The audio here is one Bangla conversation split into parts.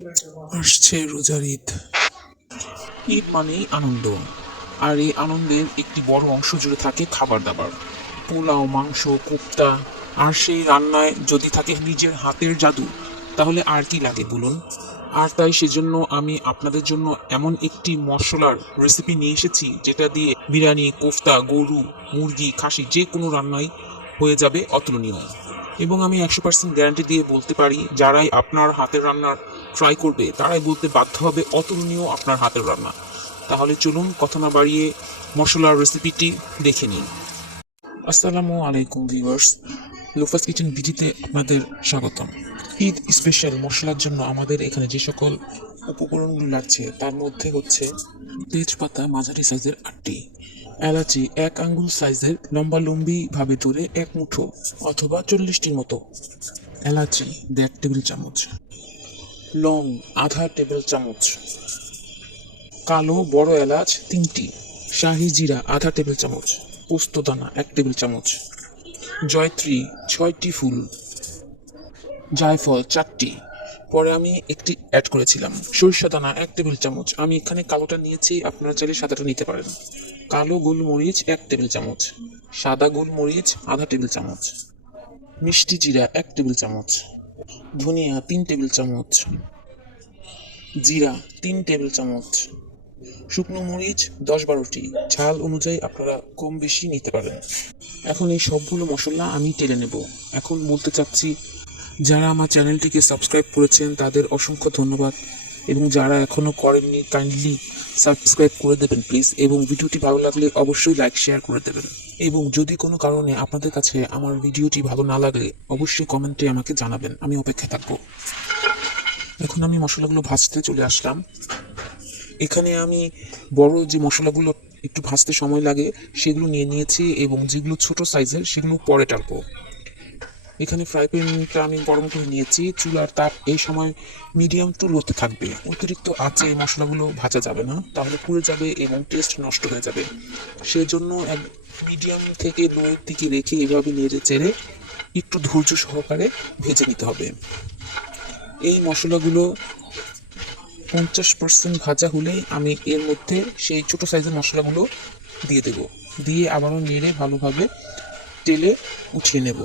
আসছে রোজার ঈদ। ঈদ মানেই আনন্দ, আর এই আনন্দের একটি বড় অংশ জুড়ে থাকে খাবার দাবার, পোলাও, মাংস, কোপ্তা। আর সেই রান্নায় যদি থাকে নিজের হাতের জাদু, তাহলে আর কি লাগে বলুন। আর তাই সেজন্য আমি আপনাদের জন্য এমন একটি মশলার রেসিপি নিয়ে এসেছি, যেটা দিয়ে বিরিয়ানি, কোফতা, গরু, মুরগি, খাসি যে কোনো রান্নাই হয়ে যাবে অতুলনীয়। এবং আমি 100% গ্যারান্টি দিয়ে বলতে পারি, যারাই আপনার হাতের রান্নার ট্রাই করবে তারাই বলতে বাধ্য হবে অতুলনীয় আপনার হাতের রান্না। তাহলে চলুন কথা না বাড়িয়ে মশলার রেসিপিটি দেখে নিন। আসসালামু আলাইকুম ভিউয়ার্স, লুফাস কিচেন বিডিতে আপনাদের স্বাগতম। ঈদ স্পেশাল মশলার জন্য আমাদের এখানে যে সকল উপকরণগুলো লাগছে তার মধ্যে হচ্ছে তেজপাতা মাঝারি সাইজের 8টি, এলাচি 1 আঙ্গুল সাইজের লম্বালম্বি ভাবে ধরে 1 মুঠো অথবা 40টির মতো এলাচি 1.5 টেবিল চামচ, লং আধা টেবিল চামচ, কালো বড় এলাচ 3টি, শাহি জিরা আধা টেবিল চামচ, পোস্তদানা 1 টেবিল চামচ, জয়ত্রী 6টি ফুল, জায়ফল 4টি। পরে আমি একটি অ্যাড করেছিলাম সরিষা দানা 1 টেবিল চামচ। আমি এখানে কালোটা নিয়েছি, আপনারা চাইলে সাদাটা নিতে পারেন। কালো গোলমরিচ 1 টেবিল চামচ, সাদা গোলমরিচ আধা টেবিল চামচ, মিষ্টি জিরা 1 টেবিল চামচ, ধনিয়া 3 টেবিল চামচ, জিরা 3 টেবিল চামচ, শুকনো মরিচ 10-12টি। ঝাল অনুযায়ী আপনারা কম বেশি নিতে পারেন। এখন এই সবগুলো মশলা আমি টেলে নেব। এখন বলতে চাচ্ছি, যারা আমার চ্যানেলটিকে সাবস্ক্রাইব করেছেন তাদের অসংখ্য ধন্যবাদ, এবং যারা এখনও করেননি কাইন্ডলি সাবস্ক্রাইব করে দেবেন প্লিজ, এবং ভিডিওটি ভালো লাগলে অবশ্যই লাইক শেয়ার করে দেবেন। এবং যদি কোনো কারণে আপনাদের কাছে আমার ভিডিওটি ভালো না লাগলে অবশ্যই কমেন্টে আমাকে জানাবেন, আমি অপেক্ষায় থাকবো। এখন আমি মশলাগুলো ভাজতে চলে আসলাম। এখানে আমি বড় যে মশলাগুলো একটু ভাজতে সময় লাগে সেগুলো নিয়ে নিয়েছি, এবং যেগুলো ছোট সাইজের সেগুলো পরে টালবো। এখানে ফ্রাই প্যানটা আমি গরম করে নিয়েছি। চুলার তাপ এই সময় মিডিয়াম টু লোতে থাকবে। অতিরিক্ত আঁচে মশলাগুলো ভাজা যাবে না, তাহলে পুড়ে যাবে এবং টেস্ট নষ্ট হয়ে যাবে। সেজন্য এক মিডিয়াম থেকে লোয়ের দিকে রেখে এভাবে নেড়ে চেড়ে একটু ধৈর্য সহকারে ভেজে নিতে হবে। এই মশলাগুলো 50% ভাজা হলেই আমি এর মধ্যে সেই ছোট সাইজের মশলাগুলো দিয়ে দেব। দিয়ে আবারও নেড়ে ভালোভাবে তেলে উঠিয়ে নেব।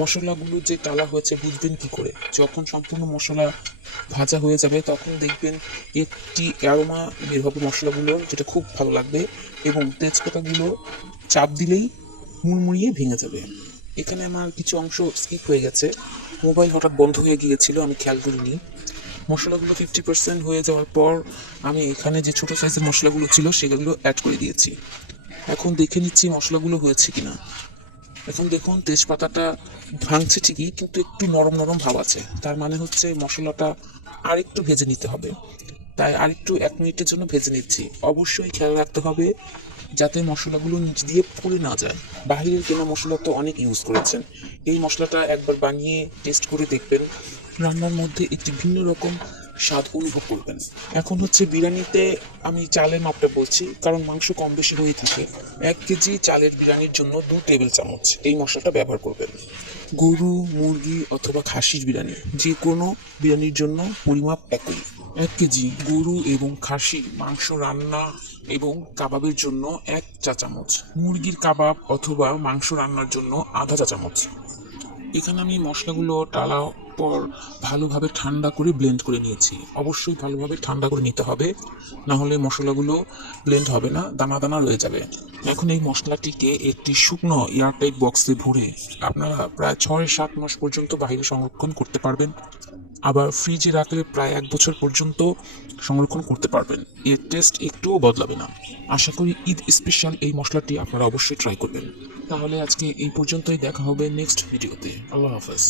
মশলাগুলো যে টালা হয়েছে বুঝবেন কি করে? যখন সম্পূর্ণ মশলা ভাজা হয়ে যাবে তখন দেখবেন একটি অ্যারোমা বের হবে মশলাগুলো, যেটা খুব ভালো লাগবে, এবং তেজপাতাগুলো চাপ দিলেই মুড়মুড়িয়ে ভেঙে যাবে। এখানে আমার কিছু অংশ স্কিপ হয়ে গেছে, মোবাইল হঠাৎ বন্ধ হয়ে গিয়েছিল, আমি খেয়াল করিনি। মশলাগুলো 50% হয়ে যাওয়ার পর আমি এখানে যে ছোট সাইজের মশলাগুলো ছিল সেগুলো অ্যাড করে দিয়েছি। এখন দেখে নিচ্ছি মশলাগুলো হয়েছে কিনা। এখন দেখুন তেজপাতাটা ভাঙছে ঠিকই, কিন্তু একটু নরম নরম ভাব আছে, তার মানে হচ্ছে মশলাটা আরেকটু ভেজে নিতে হবে। তাই আরেকটু 1 মিনিটের জন্য ভেজে নিচ্ছি। অবশ্যই খেয়াল রাখতে হবে যাতে মশলাগুলো নিচ দিয়ে পুড়ে না যায়। বাহিরের কেনা মশলা তো অনেক ইউজ করেছেন, এই মশলাটা একবার বানিয়ে টেস্ট করে দেখবেন, রান্নার মধ্যে একটি ভিন্ন রকম স্বাদ অনুভব করবেন। এখন হচ্ছে বিরিয়ানিতে আমি চালের মাপটা বলছি, কারণ মাংস কম বেশি হয়ে থাকে। 1 কেজি চালের বিরিয়ানির জন্য 2 টেবিল চামচ এই মশলাটা ব্যবহার করবেন। গরু, মুরগি অথবা খাসির বিরিয়ানি যে কোনো বিরিয়ানির জন্য পরিমাপ একই। 1 কেজি গরু এবং খাসি মাংস রান্না এবং কাবাবের জন্য 1 চা চামচ, মুরগির কাবাব অথবা মাংস রান্নার জন্য আধা চা চামচ। এখানে আমি মশলাগুলো টালা পর ভালোভাবে ঠান্ডা করে ব্লেন্ড করে নিয়েছি। অবশ্যই ভালোভাবে ঠান্ডা করে নিতে হবে, না হলে মশলাগুলো ব্লেন্ড হবে না, দানা দানা রয়ে যাবে। এখন এই মশলাটিকে একটি শুকনো এয়ারটাইট বক্সে ভরে আপনারা প্রায় 6-7 মাস পর্যন্ত বাইরে সংরক্ষণ করতে পারবেন। আবার ফ্রিজে রাখলে প্রায় 1 বছর পর্যন্ত সংরক্ষণ করতে পারবেন। এর টেস্ট একটুও বদলাবে না। আশা করি ঈদ স্পেশাল এই মশলাটি আপনারা অবশ্যই ট্রাই করবেন। তাহলে আজকে এই পর্যন্তই, দেখা হবে নেক্সট ভিডিওতে। আল্লাহ হাফেজ।